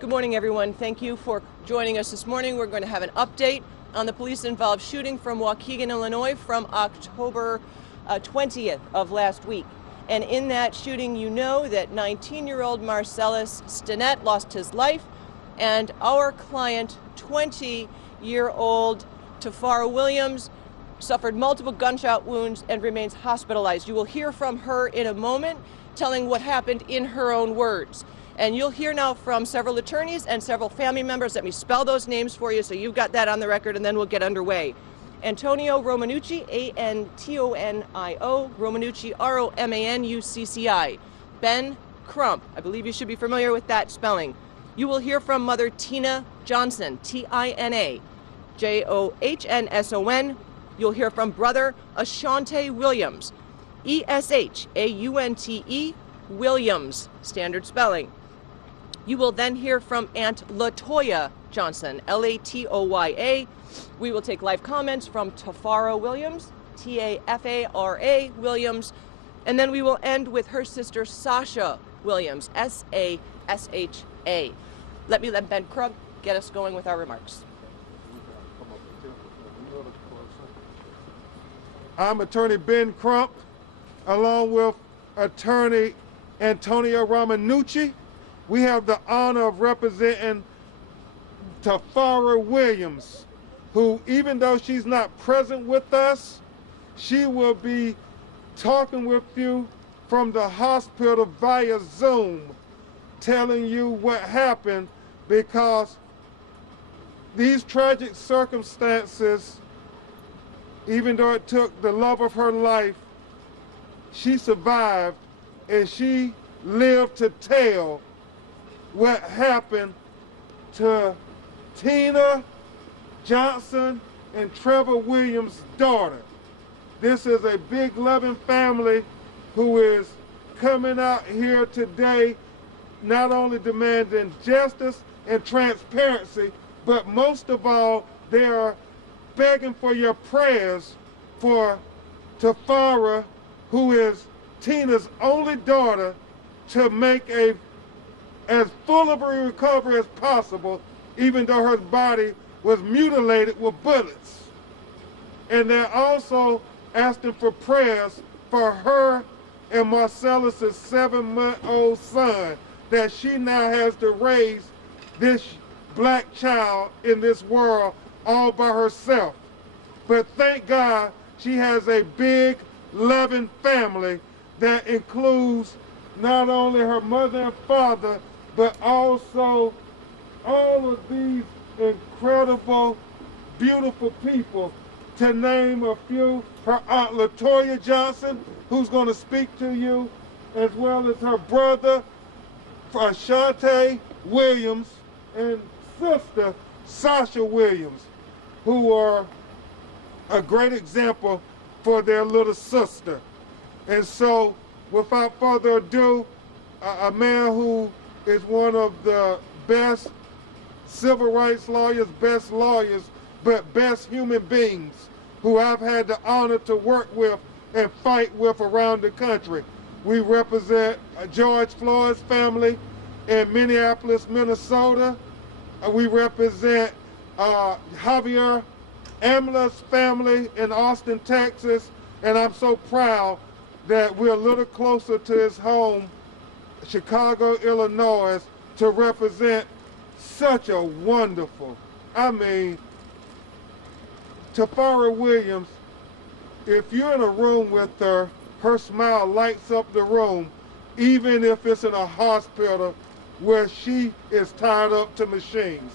Good morning, everyone. Thank you for joining us this morning. We're going to have an update on the police-involved shooting from Waukegan, Illinois from October 20th of last week. And in that shooting, you know that 19-year-old Marcellus Stinnett lost his life, and our client, 20-year-old Tafara Williams, suffered multiple gunshot wounds and remains hospitalized. You will hear from her in a moment, telling what happened in her own words. And you'll hear now from several attorneys and several family members. Let me spell those names for you so you've got that on the record, and then we'll get underway. Antonio Romanucci, A-N-T-O-N-I-O, Romanucci, R-O-M-A-N-U-C-C-I. Ben Crump, I believe you should be familiar with that spelling. You will hear from Mother Tina Johnson, T-I-N-A, J-O-H-N-S-O-N. You'll hear from Brother Ashante Williams, E-S-H-A-U-N-T-E, Williams, standard spelling. You will then hear from Aunt Latoya Johnson, L-A-T-O-Y-A. We will take live comments from Tafara Williams, T-A-F-A-R-A Williams. And then we will end with her sister Sasha Williams, S-A-S-H-A. Let Ben Crump get us going with our remarks. I'm Attorney Ben Crump, along with Attorney Antonio Romanucci. We have the honor of representing Tafara Williams, who, even though she's not present with us, she will be talking with you from the hospital via Zoom, telling you what happened, because these tragic circumstances, even though it took the love of her life, she survived, and she lived to tell what happened to Tina Johnson and Trevor Williams' daughter. This is a big, loving family who is coming out here today, not only demanding justice and transparency, but most of all, they are begging for your prayers for Tafara, who is Tina's only daughter, to make as full of a recovery as possible, even though her body was mutilated with bullets. And they're also asking for prayers for her and Marcellus's 7-month-old son, that she now has to raise this black child in this world all by herself. But thank God she has a big, loving family that includes not only her mother and father, but also all of these incredible, beautiful people. To name a few, her Aunt Latoya Johnson, who's going to speak to you, as well as her brother, Ashante Williams, and sister, Sasha Williams, who are a great example for their little sister. And so, without further ado, a man who is one of the best civil rights lawyers, but best human beings who I've had the honor to work with and fight with around the country. We represent George Floyd's family in Minneapolis, Minnesota. We represent Javier Amler's family in Austin, Texas, and I'm so proud that we're a little closer to his home, Chicago, Illinois, to represent such a wonderful, Tafara Williams. If you're in a room with her, her smile lights up the room, even if it's in a hospital where she is tied up to machines.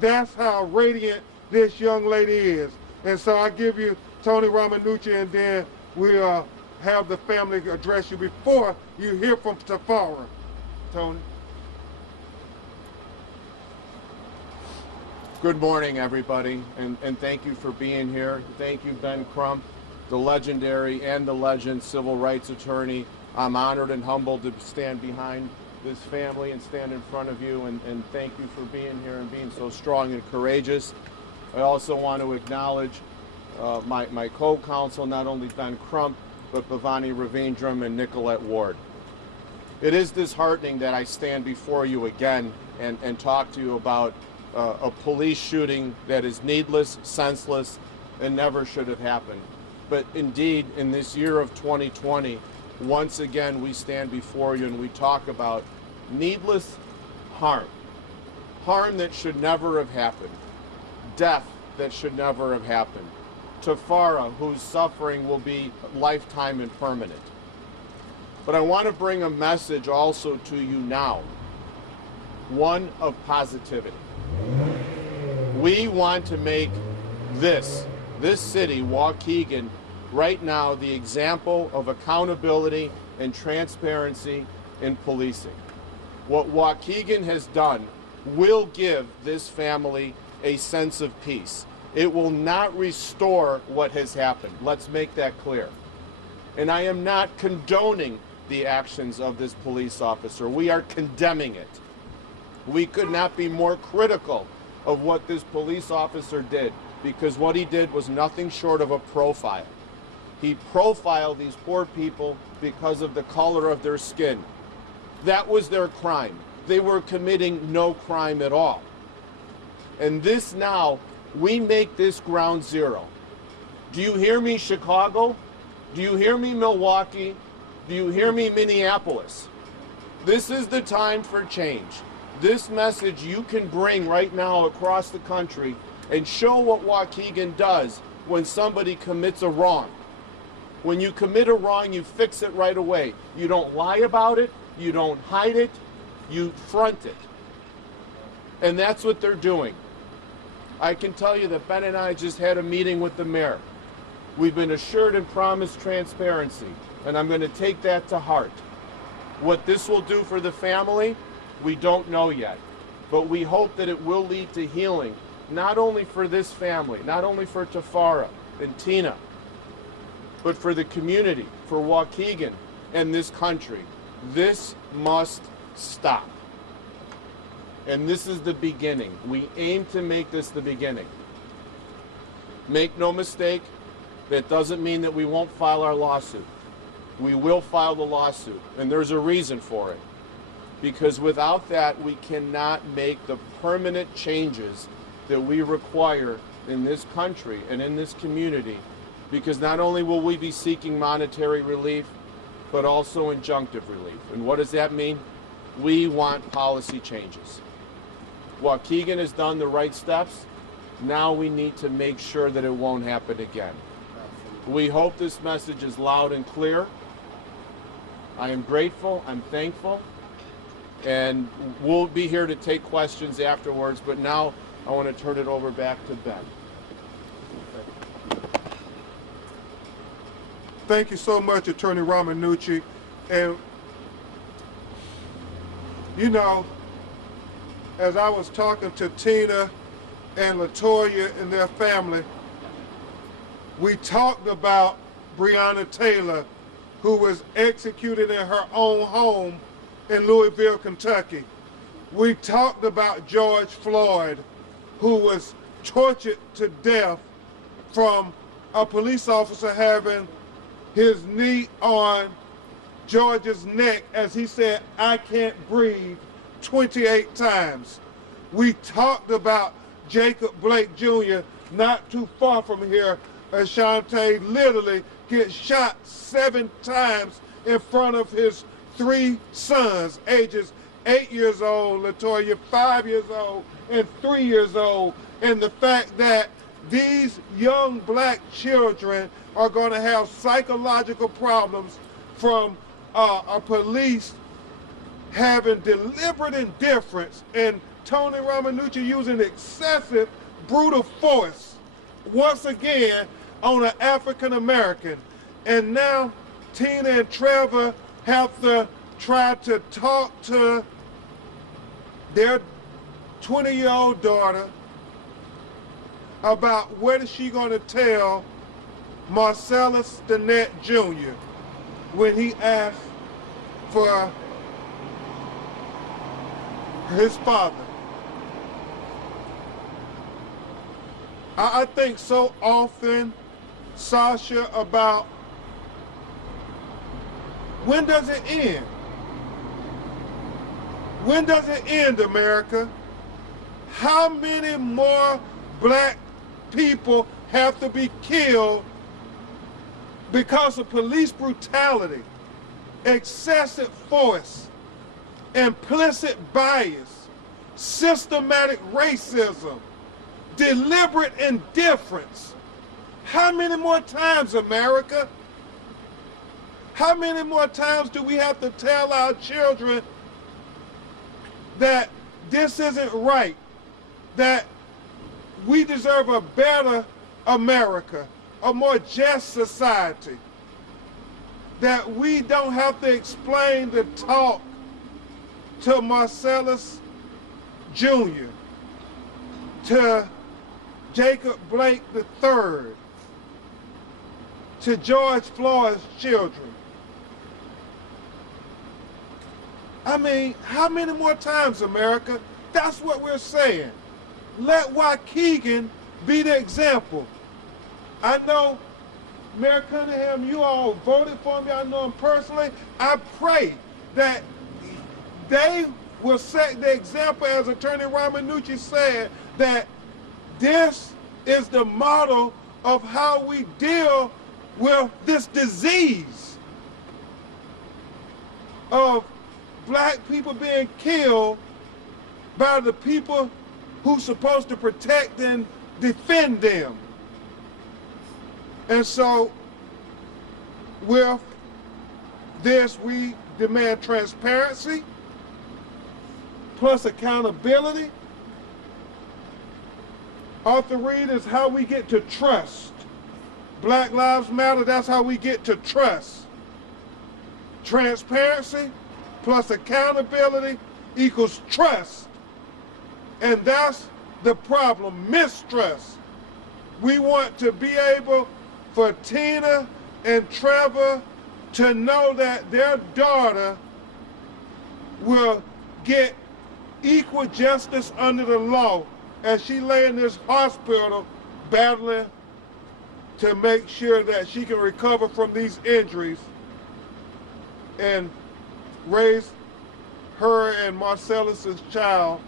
That's how radiant this young lady is. And so I give you Tony Romanucci, and then we'll have the family address you before you hear from Tafara. Tony. Good morning, everybody, and thank you for being here. Thank you, Ben Crump, the legendary and the legend civil rights attorney. I'm honored and humbled to stand behind this family and stand in front of you, and thank you for being here and being so strong and courageous. I also want to acknowledge my co-counsel, not only Ben Crump, but Bhavani Ravindram and Nicolette Ward. It is disheartening that I stand before you again and talk to you about a police shooting that is needless, senseless, and never should have happened. But indeed, in this year of 2020, once again, we stand before you and we talk about needless harm, harm that should never have happened, death that should never have happened, Tafara, whose suffering will be lifetime and permanent. But I want to bring a message also to you now, one of positivity. We want to make this city, Waukegan, right now the example of accountability and transparency in policing. What Waukegan has done will give this family a sense of peace. It will not restore what has happened. Let's make that clear. And I am not condoning the actions of this police officer. We are condemning it. We could not be more critical of what this police officer did, because what he did was nothing short of a profile. He profiled these poor people because of the color of their skin. That was their crime. They were committing no crime at all. And this now, we make this ground zero. Do you hear me, Chicago? Do you hear me, Milwaukee? Do you hear me, Minneapolis? This is the time for change. This message you can bring right now across the country and show what Waukegan does when somebody commits a wrong. When you commit a wrong, you fix it right away. You don't lie about it, you don't hide it, you front it. And that's what they're doing. I can tell you that Ben and I just had a meeting with the mayor. We've been assured and promised transparency, and I'm going to take that to heart. What this will do for the family, we don't know yet, but we hope that it will lead to healing, not only for this family, not only for Tafara and Tina, but for the community, for Waukegan and this country. This must stop. And this is the beginning. We aim to make this the beginning. Make no mistake, that doesn't mean that we won't file our lawsuit. We will file the lawsuit, and there's a reason for it. Because without that, we cannot make the permanent changes that we require in this country and in this community, because not only will we be seeking monetary relief, but also injunctive relief. And what does that mean? We want policy changes. Waukegan has done the right steps. Now we need to make sure that it won't happen again. We hope this message is loud and clear. I am grateful, I'm thankful, and we'll be here to take questions afterwards, but now I want to turn it over back to Ben. Thank you so much, Attorney Ramanucci. And, you know, as I was talking to Tina and LaToya and their family, we talked about Breonna Taylor, who was executed in her own home in Louisville, Kentucky. We talked about George Floyd, who was tortured to death from a police officer having his knee on George's neck as he said, "I can't breathe," 28 times. We talked about Jacob Blake Jr. not too far from here. Ashante literally gets shot 7 times in front of his 3 sons, ages 8 years old, LaToya 5 years old, and 3 years old. And the fact that these young black children are going to have psychological problems from a police having deliberate indifference and Tony Ramanucci using excessive, brutal force once again on an African American. And now Tina and Trevor have to try to talk to their 20-year-old daughter about what is she going to tell Marcellus Stinnett Jr. when he asked for his father. I think so often, Sasha, about when does it end? When does it end, America? How many more black people have to be killed because of police brutality, excessive force, implicit bias, systematic racism, deliberate indifference? How many more times, America? How many more times do we have to tell our children that this isn't right, that we deserve a better America, a more just society, that we don't have to explain the talk to Marcellus Jr., to Jacob Blake III, to George Floyd's children? I mean, how many more times, America? That's what we're saying. Let Waukegan be the example. I know, Mayor Cunningham, you all voted for me. I know him personally. I pray that they will set the example, as Attorney Ramanucci said, that this is the model of how we deal with this disease of black people being killed by the people who's supposed to protect and defend them. And so with this, we demand transparency plus accountability. Arthur Reed is how we get to trust. Black Lives Matter, that's how we get to trust. Transparency plus accountability equals trust. And that's the problem, mistrust. We want to be able for Tina and Trevor to know that their daughter will get equal justice under the law as she lay in this hospital battling to make sure that she can recover from these injuries and raise her and Marcellus's child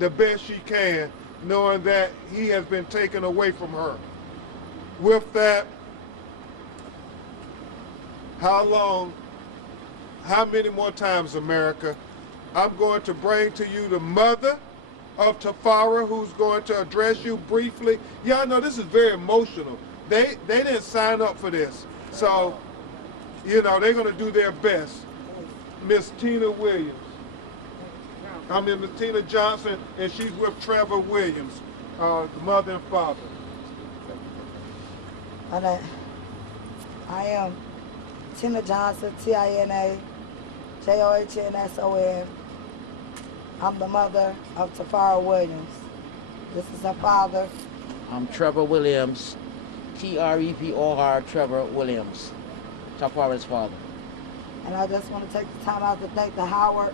the best she can, knowing that he has been taken away from her. With that, how many more times, America? I'm going to bring to you the mother of Tafara, who's going to address you briefly. Y'all know this is very emotional. They didn't sign up for this. So, you know, they're going to do their best. Miss Tina Williams. Miss Tina Johnson, and she's with Trevor Williams, the mother and father. I am Tina Johnson, Tina Johnson. I'm the mother of Tafara Williams. This is her father. I'm Trevor Williams, Trevor, Trevor Williams, Tafara's father. And I just want to take the time out to thank the Howell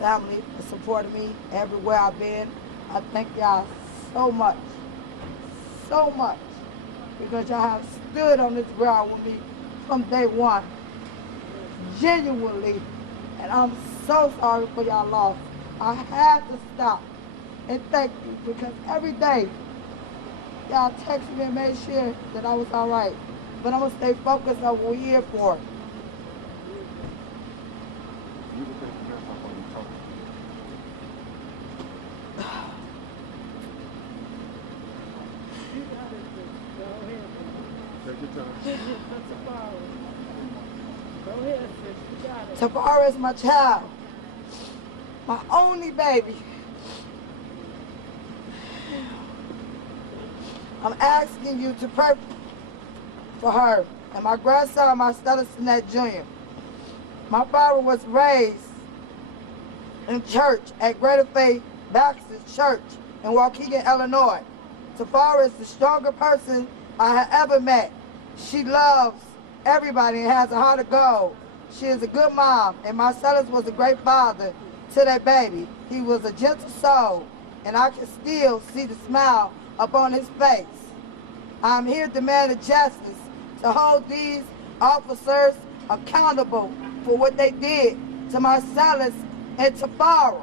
family for supporting me everywhere I've been. I thank y'all so much, because y'all have stood on this ground with me from day one, genuinely, and I'm so sorry for y'all loss. I had to stop and thank you, because every day y'all texted me and made sure that I was all right, but I'm gonna stay focused on what we're here for. Tafara is my child, my only baby. I'm asking you to pray for her and my grandson, Marcellus Jr. My father was raised in church at Greater Faith Baptist Church in Waukegan, Illinois. Tafara is the strongest person I have ever met. She loves everybody and has a heart of gold. She is a good mom, and Marcellus was a great father to that baby. He was a gentle soul, and I can still see the smile upon his face. I'm here demanding justice to hold these officers accountable for what they did to Marcellus and Tafara.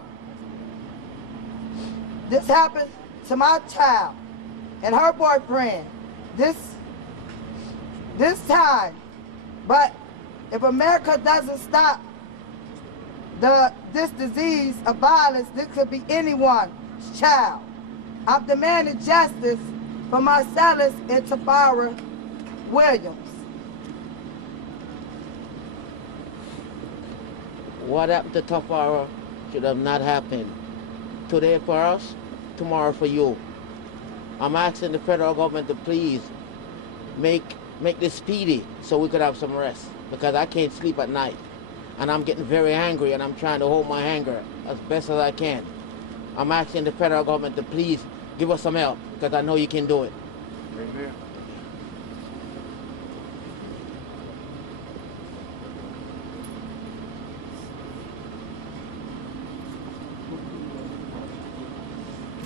This happened to my child and her boyfriend this time. But if America doesn't stop this disease of violence, this could be anyone's child. I'm demanding justice for Marcellus and Tafara Williams. What happened to Tafara should have not happened. Today for us, tomorrow for you. I'm asking the federal government to please make this speedy so we could have some rest, because I can't sleep at night. And I'm getting very angry, and I'm trying to hold my anger as best as I can. I'm asking the federal government to please give us some help, because I know you can do it. Amen.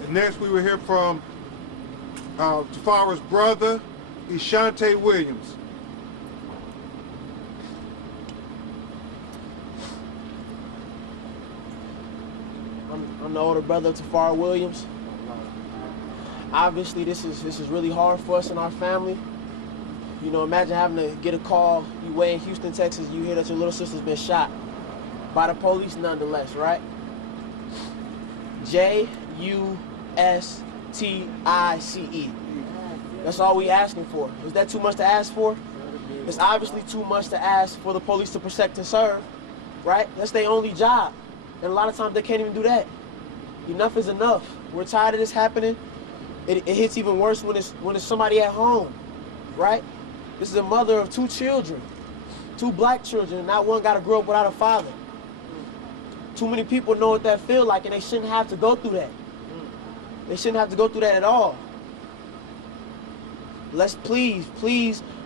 And next we will hear from Tafara's brother, Ishante Williams. I'm the older brother of Tafara Williams. Obviously, this is really hard for us in our family. You know, imagine having to get a call. You way in Houston, Texas, you hear that your little sister's been shot by the police, nonetheless, right? Justice. That's all we asking for. Is that too much to ask for? It's obviously too much to ask for the police to protect and serve, right? That's their only job. And a lot of times they can't even do that. Enough is enough. We're tired of this happening. It hits even worse when it's somebody at home, right? This is a mother of 2 children, 2 black children, and not one got to grow up without a father. Too many people know what that feels like, and they shouldn't have to go through that. They shouldn't have to go through that at all. Let's please,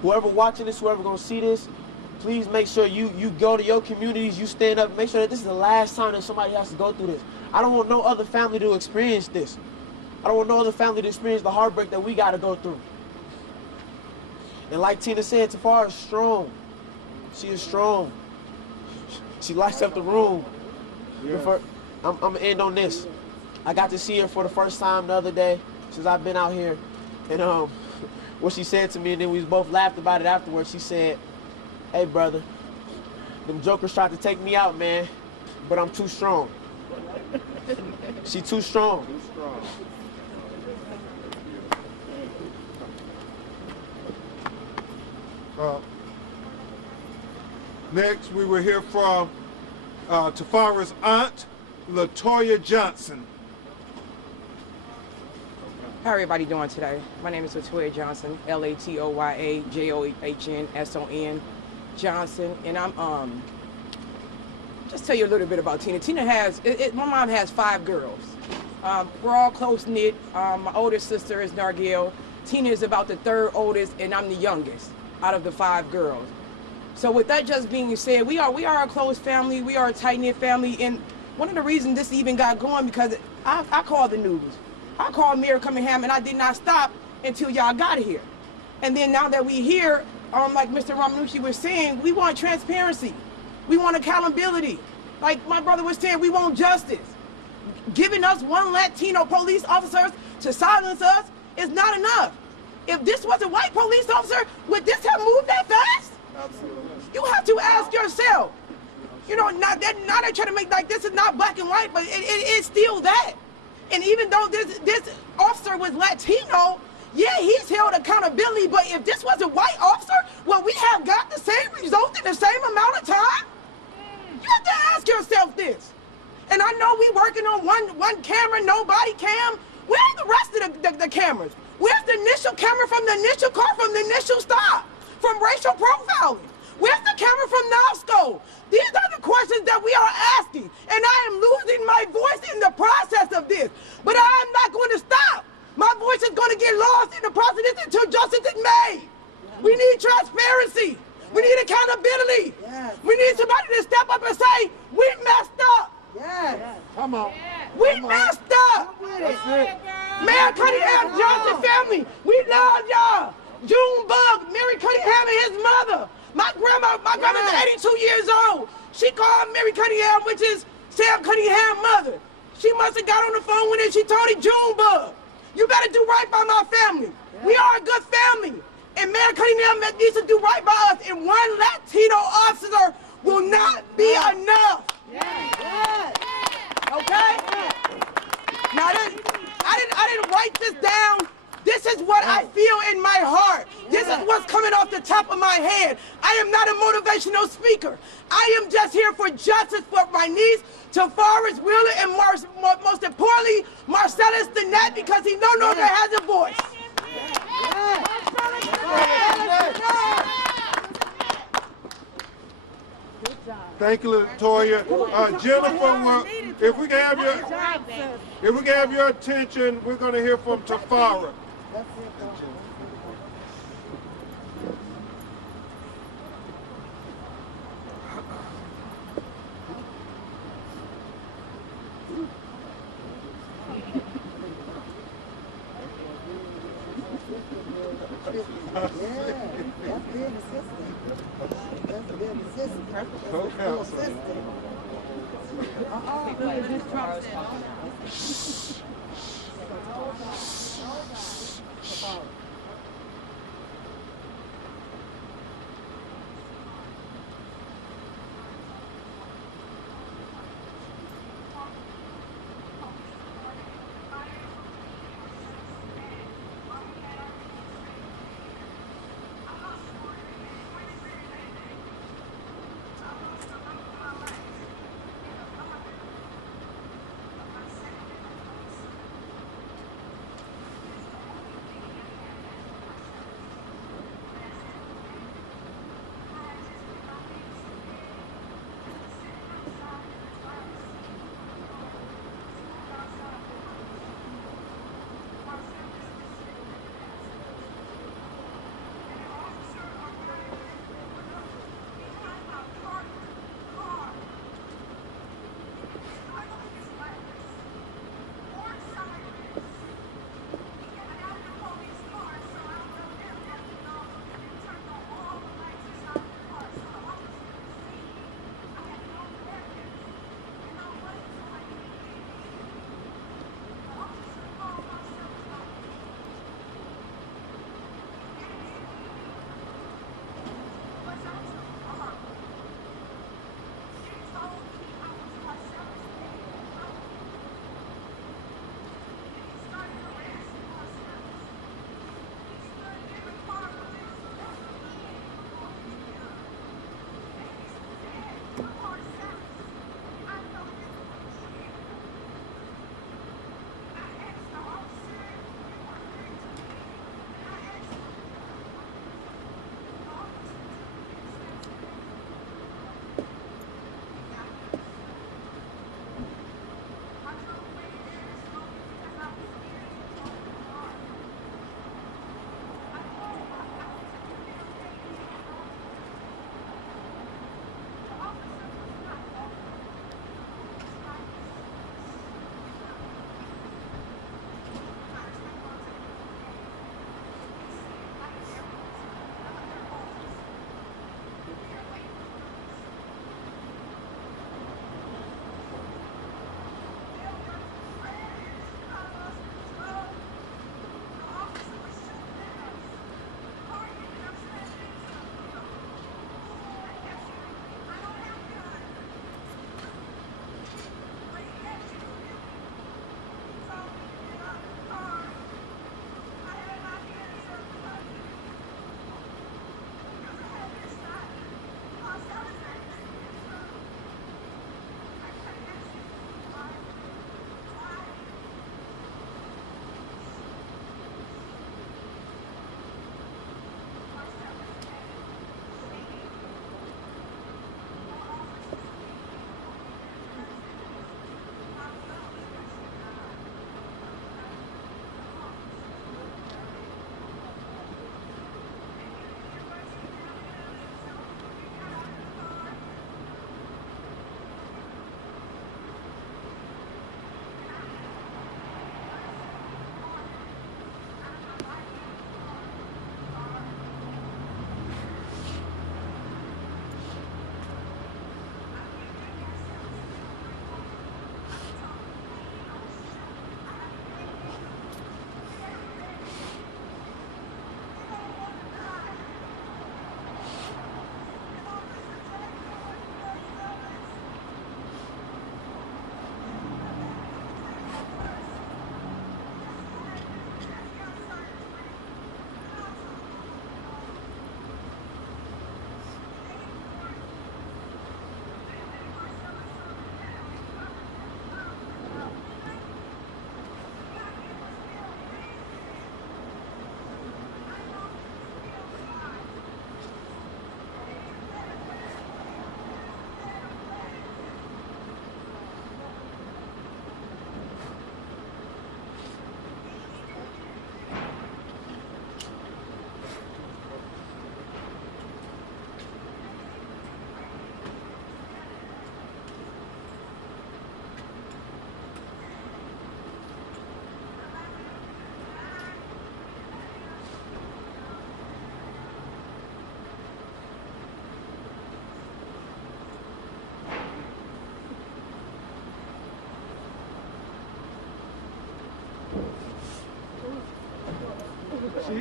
whoever watching this, whoever gonna see this, please make sure you go to your communities, you stand up, make sure that this is the last time that somebody has to go through this. I don't want no other family to experience this. I don't want no other family to experience the heartbreak that we gotta go through. And like Tina said, Tafara is strong. She is strong. She lights up the room. Yeah. I'm gonna end on this. I got to see her for the first time the other day since I've been out here. And what she said to me, and then we both laughed about it afterwards, she said, "Hey brother, them jokers tried to take me out, man, but I'm too strong." She too strong. Too strong. Next, we will hear from Tafara's aunt, LaToya Johnson. How everybody doing today? My name is LaToya Johnson, LaToyaJohnson, Johnson, and I'm just tell you a little bit about Tina. Tina has, my mom has 5 girls. We're all close knit. My older sister is Nargile. Tina is about the 3rd oldest, and I'm the youngest out of the 5 girls. So with that just being said, we are a close family. We are a tight knit family, and one of the reasons this even got going because I called the news. I called Mayor Cunningham, and I did not stop until y'all got here. And then now that we here, like Mr. Ramanucci was saying, we want transparency. We want accountability. Like my brother was saying, we want justice. Giving us 1 Latino police officers to silence us is not enough. If this was a white police officer, would this have moved that fast? Absolutely. You have to ask yourself. You know, now they try to make like this is not black and white, but it is still that. And even though this officer was Latino, yeah, he's held accountability, but if this was a white officer, will we have got the same result in the same amount of time? You have to ask yourself this. And I know we working on one camera, no body cam. Where's the rest of the cameras? Where's the initial camera from the initial car, from the initial stop, from racial profiling? Where's the camera from NOSCO? These are the questions that we are asking, and I am losing my voice in the process of this. But I am not going to stop. My voice is going to get lost in the process until justice is made. We need transparency. We need accountability. Yes. We need somebody to step up and say, we messed up. Yes. Come on. We messed up. That's it. Mayor Cunningham, Johnson family, we love y'all. Junebug, Mary Cunningham and his mother. My grandma's 82 years old. She called Mary Cunningham, which is Sam Cunningham's mother. She must have got on the phone with him. She told him, Junebug, you better do right by my family. Yeah. We are a good family. And Mayor Cunningham needs to do right by us. And one Latino officer will not be enough. Yes. Okay? Now, I didn't write this down. This is what I feel in my heart. This is what's coming off the top of my head. I am not a motivational speaker. I am just here for justice for my niece, Tafaris Wheeler, and most importantly, Marcellus Danette, because he no longer has a voice. Thank you, Latoya. Jennifer, if we can have your attention, we're going to hear from Tafara.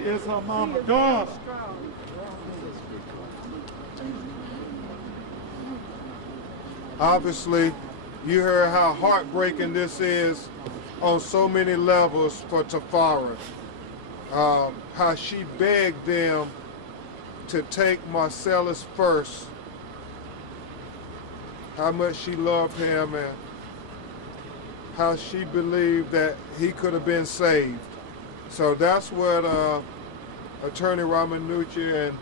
is her mama. God. Obviously, you heard how heartbreaking this is on so many levels for Tafara. How she begged them to take Marcellus first. How much she loved him and how she believed that he could have been saved. So that's what Attorney Ramanucci and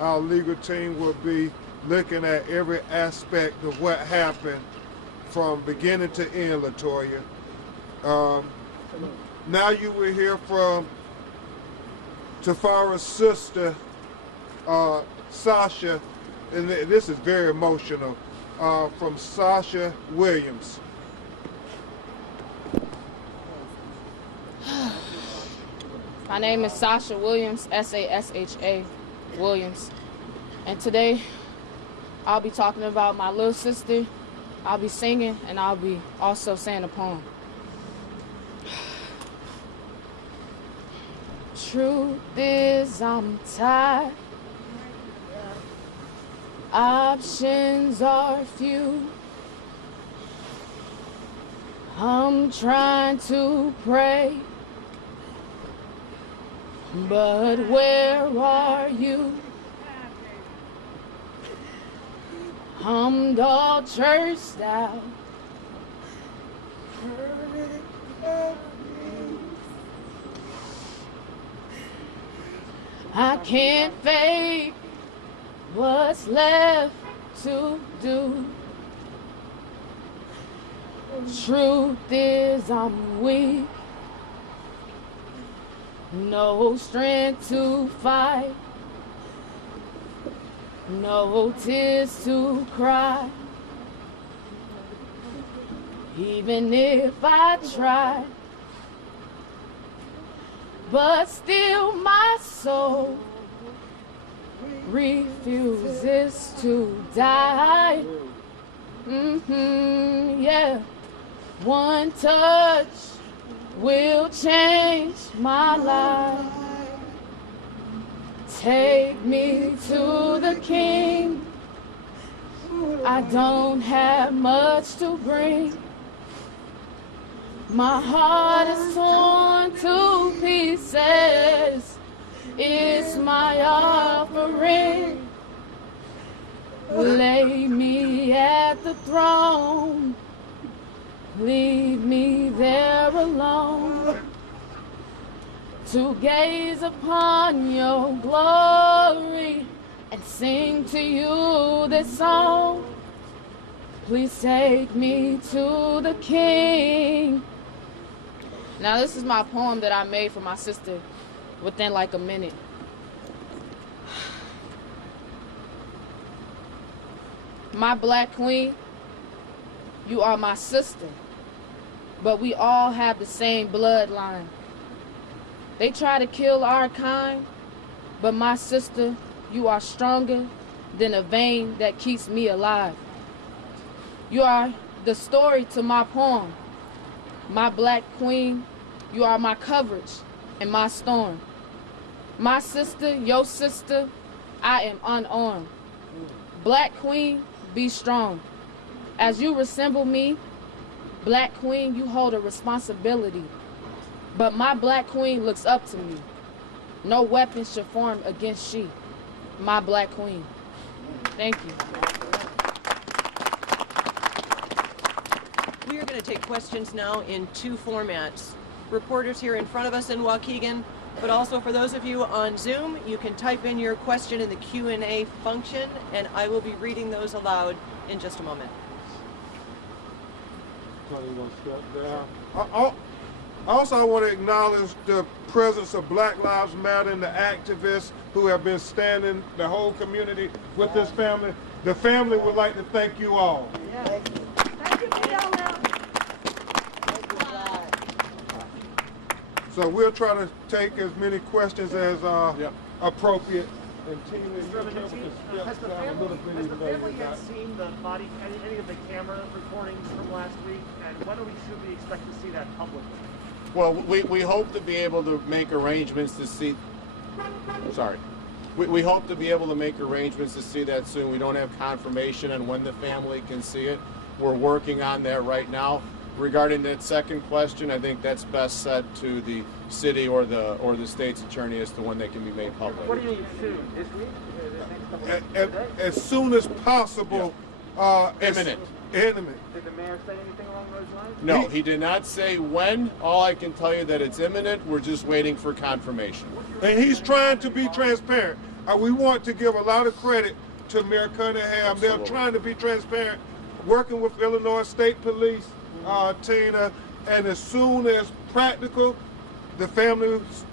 our legal team will be looking at every aspect of what happened from beginning to end, LaToya. Now you will hear from Tafara's sister, Sasha, and this is very emotional, from Sasha Williams. My name is Sasha Williams, S-A-S-H-A Williams. And today, I'll be talking about my little sister. I'll be singing, and I'll be also saying a poem. Truth is, I'm tired. Options are few. I'm trying to pray, but where are you? I'm all churched out. I can't fake what's left to do. Truth is, I'm weak. No strength to fight. No tears to cry. Even if I try. But still my soul refuses to die. Yeah. One touch will change my life. Take me to the King. I don't have much to bring. My heart is torn to pieces. It's my offering. Lay me at the throne. Leave me there alone to gaze upon your glory and sing to you this song. Please take me to the King. Now this is my poem that I made for my sister within like a minute. My black queen, you are my sister, but we all have the same bloodline. They try to kill our kind, but my sister, you are stronger than a vein that keeps me alive. You are the story to my poem. My black queen, you are my coverage in my storm. My sister, your sister, I am unarmed. Black queen, be strong. As you resemble me, black queen, you hold a responsibility. But my black queen looks up to me. No weapon should form against she, my black queen. Thank you. We are going to take questions now in two formats. Reporters here in front of us in Waukegan, but also for those of you on Zoom, you can type in your question in the Q&A function, and I will be reading those aloud in just a moment. Also, I want to acknowledge the presence of Black Lives Matter and the activists who have been standing, the whole community, with this family. The family would like to thank you all. Thank you for y'all. So we'll try to take as many questions as appropriate. Has the family yet seen the body, any of the camera recordings from last week? And when should we expect to see that publicly? Well, we hope to be able to make arrangements to see Sorry. We hope to be able to make arrangements to see that soon. We don't have confirmation on when the family can see it. We're working on that right now. Regarding that second question, I think that's best set to the city or the state's attorney as to when they can be made public. What do you need soon? This week? As soon as possible. Imminent. Imminent. Did the mayor say anything along those lines? No, he did not say when. All I can tell you that it's imminent. We're just waiting for confirmation. And he's trying to be transparent. We want to give a lot of credit to Mayor Cunningham. Absolutely. They're trying to be transparent, working with Illinois State Police, Tina, and as soon as practical, the families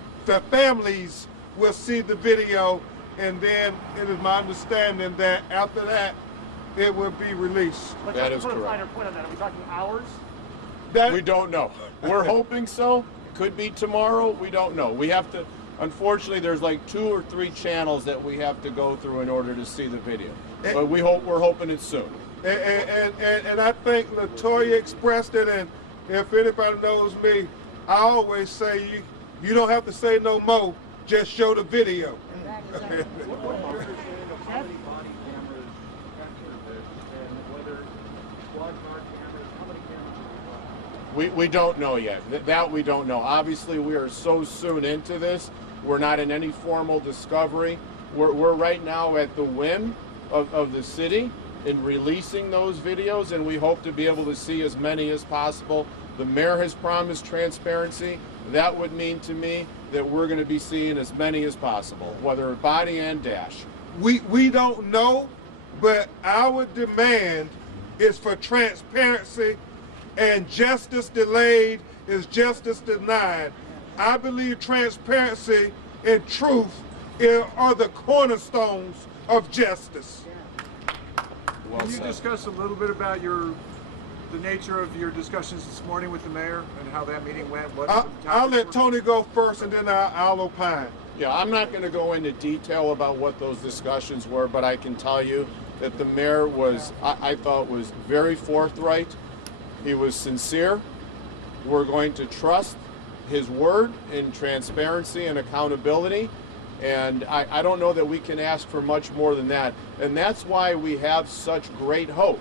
will see the video, and then it is my understanding that after that, it will be released. But That just is to put a correct. finer point on that, are we talking hours? We don't know. We're hoping so. Could be tomorrow. We don't know. We have to, unfortunately, there's like 2 or 3 channels that we have to go through in order to see the video. But we're hoping it's soon. And I think Latoya expressed it, and if anybody knows me, I always say you don't have to say no more, just show the video. We don't know yet. That we don't know. Obviously, we are so soon into this. We're not in any formal discovery. We're right now at the whim of the city in releasing those videos, and we hope to be able to see as many as possible. The mayor has promised transparency. That would mean to me that we're going to be seeing as many as possible, whether body and dash. We don't know, but our demand is for transparency, and justice delayed is justice denied. I believe transparency and truth are the cornerstones of justice. Well Can you said. discuss a little bit about the nature of your discussions this morning with the mayor and how that meeting went? What the I'll topics let were? Tony go first, and then I'll opine. Yeah, I'm not going to go into detail about what those discussions were, but I can tell you that the mayor was, I thought, was very forthright. He was sincere. We're going to trust his word in transparency and accountability. And I don't know that we can ask for much more than that. And that's why we have such great hope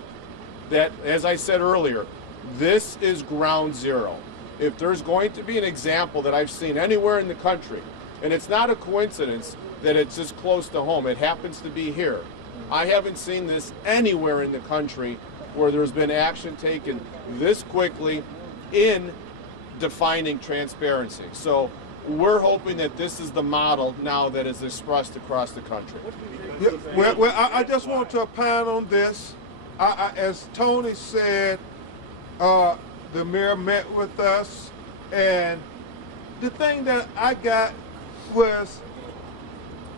that, as I said earlier, this is ground zero. If there's going to be an example that I've seen anywhere in the country, and it's not a coincidence that it's just close to home, it happens to be here. I haven't seen this anywhere in the country where there's been action taken this quickly in defining transparency. So we're hoping that this is the model now that is expressed across the country. Yeah, well, I just want to opine on this. As Tony said, the mayor met with us, and the thing that I got was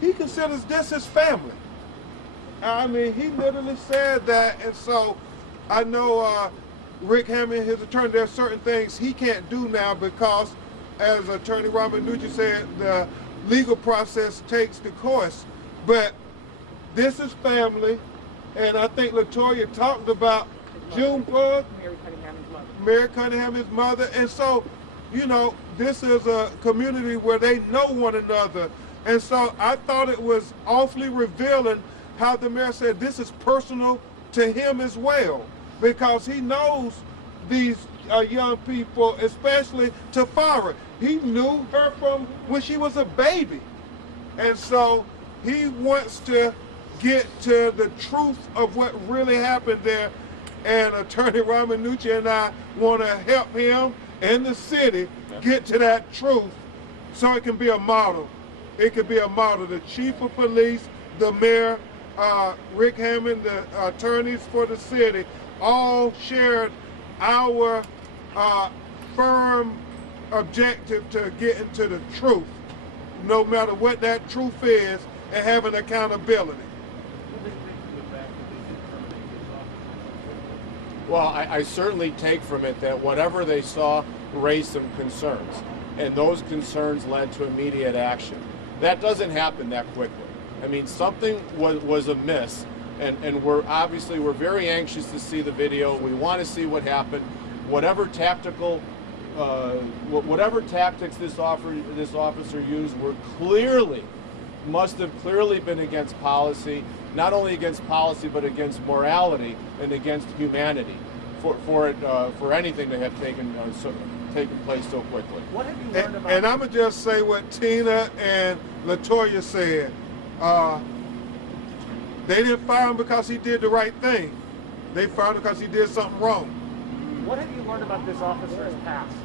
he considers this his family. I mean, he literally said that, and so I know Rick Hammond, his attorney, there are certain things he can't do now because, as Attorney Ramanucci said, the legal process takes the course. But this is family, and I think Latoya talked about Junepug, Mary Cunningham's mother, and so, you know, this is a community where they know one another, and so I thought it was awfully revealing how the mayor said this is personal to him as well, because he knows these young people, especially Tafara. He knew her from when she was a baby. And so he wants to get to the truth of what really happened there. And Attorney Ramanucci and I want to help him and the city get to that truth so it can be a model. It can be a model. The chief of police, the mayor, Rick Hammond, the attorneys for the city, all shared our firm objective to getting to the truth, no matter what that truth is, and having accountability. Well, I certainly take from it that whatever they saw raised some concerns, and those concerns led to immediate action. That doesn't happen that quickly. I mean, something was amiss, and we're very anxious to see the video. We want to see what happened. Whatever tactical whatever tactics this officer used must have clearly been against policy, not only against policy but against morality and against humanity, for anything to have taken place so quickly. What have you learned about? And I'm gonna just say what Tina and LaToya said. They didn't fire him because he did the right thing. They fired him because he did something wrong. What have you learned about this officer's past?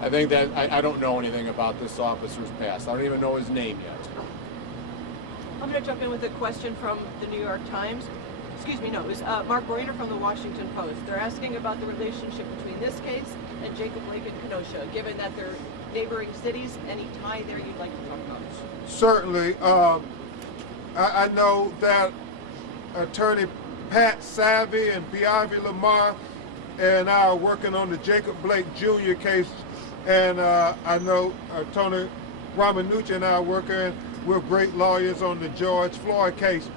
I think that I don't know anything about this officer's past. I don't even know his name yet. I'm going to jump in with a question from the New York Times. Excuse me, no, it was Mark Reuter from the Washington Post. They're asking about the relationship between this case and Jacob Blake and Kenosha, given that they're neighboring cities. Any tie there you'd like to talk about? Certainly. I know that Attorney Pat Savvy and Biavi Lamar and I are working on the Jacob Blake Jr. case, and I know Tony Ramanucci and I are working with great lawyers on the George Floyd case.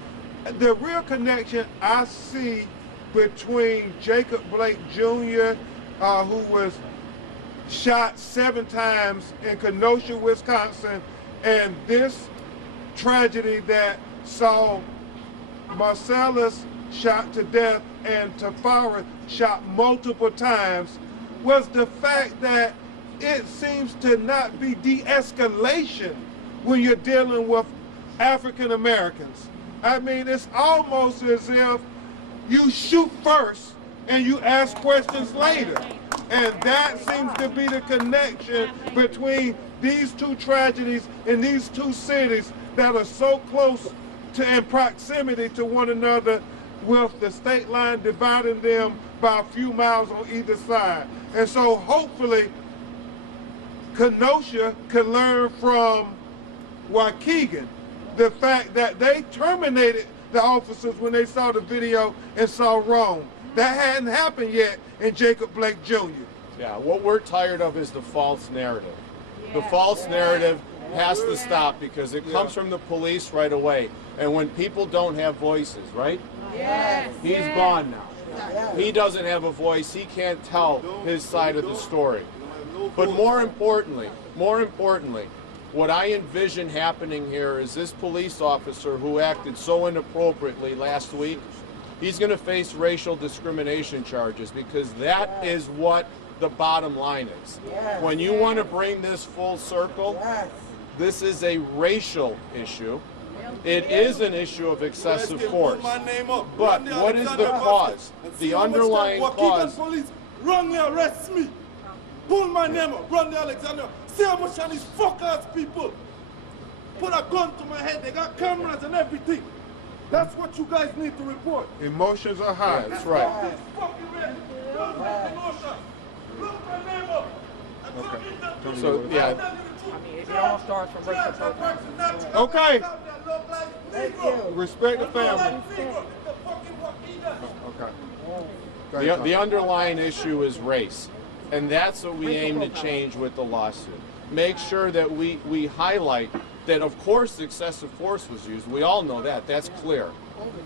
The real connection I see between Jacob Blake Jr., who was shot 7 times in Kenosha, Wisconsin, and this tragedy that saw Marcellus shot to death and Tafara shot multiple times, was the fact that it seems to not be de-escalation when you're dealing with African Americans. I mean, it's almost as if you shoot first and you ask questions later. And that seems to be the connection between these two tragedies in these two cities that are so close to in proximity to one another, with the state line dividing them by a few miles on either side. And so hopefully Kenosha can learn from Waukegan the fact that they terminated the officers when they saw the video and saw wrong. That hadn't happened yet in Jacob Blake Jr. Yeah, what we're tired of is the false narrative. The false narrative has to stop because it comes from the police right away. And when people don't have voices, right? Yes. He's gone now. He doesn't have a voice. He can't tell his side of the story. But more importantly, what I envision happening here is this police officer who acted so inappropriately last week, he's going to face racial discrimination charges, because that is what the bottom line is. When you want to bring this full circle, this is a racial issue. It is an issue of excessive force. But what is the cause? The underlying cause. Police run me, arrest me. Pull my name up, run the Alexander. See how much of these fuck-ass people put a gun to my head. They got cameras and everything. That's what you guys need to report. Emotions are high. Yeah, that's right. Okay. So, yeah. I mean, it all starts from racial profiling. Okay. Thank you. Respect the family. Okay. The underlying issue is race. And that's what we aim to change with the lawsuit. Make sure that we highlight that, of course, excessive force was used. We all know that. That's clear.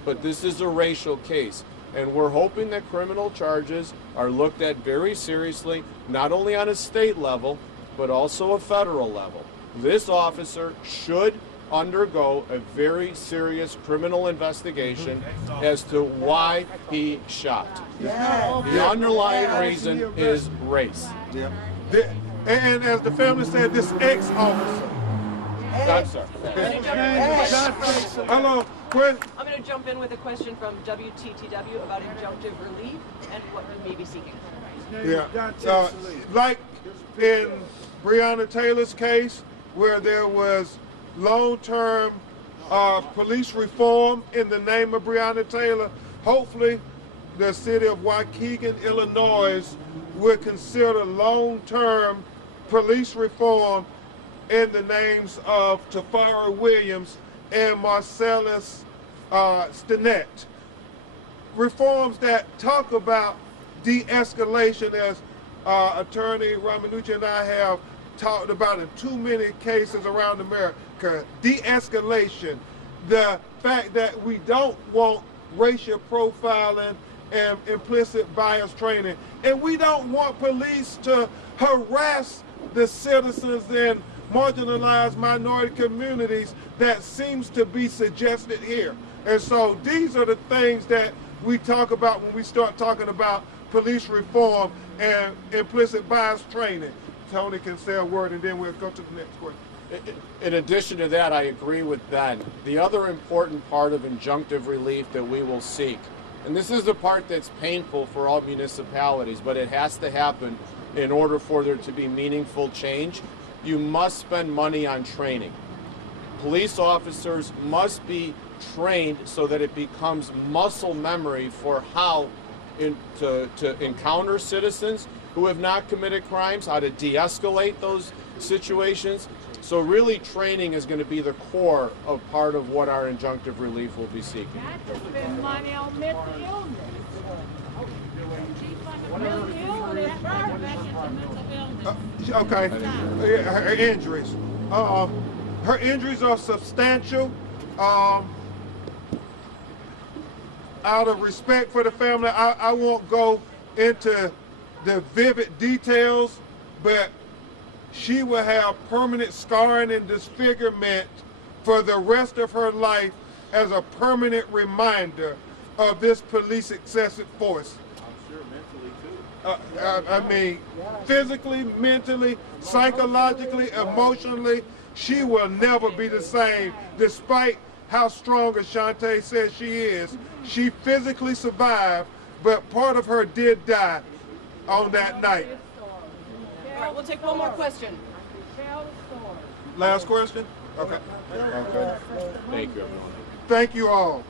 But this is a racial case. And we're hoping that criminal charges are looked at very seriously, not only on a state level, but also a federal level. This officer should undergo a very serious criminal investigation as to why he shot. The underlying reason is race. And as the family said, this ex-officer. I'm sorry. Hello, I'm going to jump in with a question from WTTW about injunctive relief and what you may be seeking. Yeah. Like in Breonna Taylor's case, where there was long-term police reform in the name of Breonna Taylor, hopefully the city of Waukegan, Illinois will consider long-term police reform in the names of Tafara Williams and Marcellus Stinnett. Reforms that talk about de-escalation, as Attorney Ramanucci and I have talked about in too many cases around America. De-escalation, the fact that we don't want racial profiling and implicit bias training. And we don't want police to harass the citizens in marginalized minority communities that seems to be suggested here. And so these are the things that we talk about when we start talking about police reform and implicit bias training. Tony can say a word and then we'll go to the next question. In addition to that, I agree with Ben. The other important part of injunctive relief that we will seek, and this is the part that's painful for all municipalities, but it has to happen in order for there to be meaningful change, you must spend money on training. Police officers must be trained so that it becomes muscle memory for how to encounter citizens who have not committed crimes, how to de-escalate those situations. So really training is going to be the core of part of what our injunctive relief will be seeking. Not to spend money on mental illness. Mental illness, back into mental illness. Okay, her injuries. Her injuries are substantial. Out of respect for the family, I won't go into the vivid details, but she will have permanent scarring and disfigurement for the rest of her life as a permanent reminder of this police excessive force. I'm sure mentally too. I mean, physically, mentally, psychologically, emotionally, she will never be the same, despite how strong as Shantae says she is. She physically survived, but part of her did die on that night. All right, we'll take one more question. Last question? Okay. Thank you, everyone. Thank you all.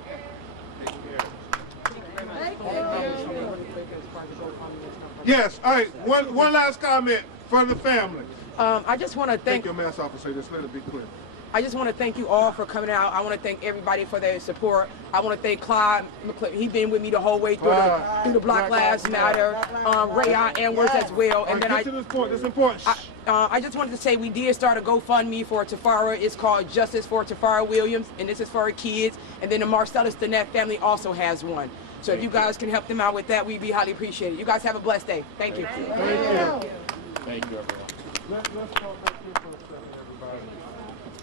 Yes, all right, one last comment from the family. I just want to Thank your mass officer, just let it be clear. I just want to thank you all for coming out. I want to thank everybody for their support. I want to thank Clyde McClure. He's been with me the whole way through the Black Lives Matter, Rayon Edwards as well. And then get to this point. It's important. I just wanted to say we did start a GoFundMe for Tafara. It's called Justice for Tafara Williams, and this is for her kids. And then the Marcellus Danette family also has one. So if you guys can help them out with that, we'd be highly appreciated. You guys have a blessed day. Thank you. Thank you. Thank you, everyone. Let's go back here for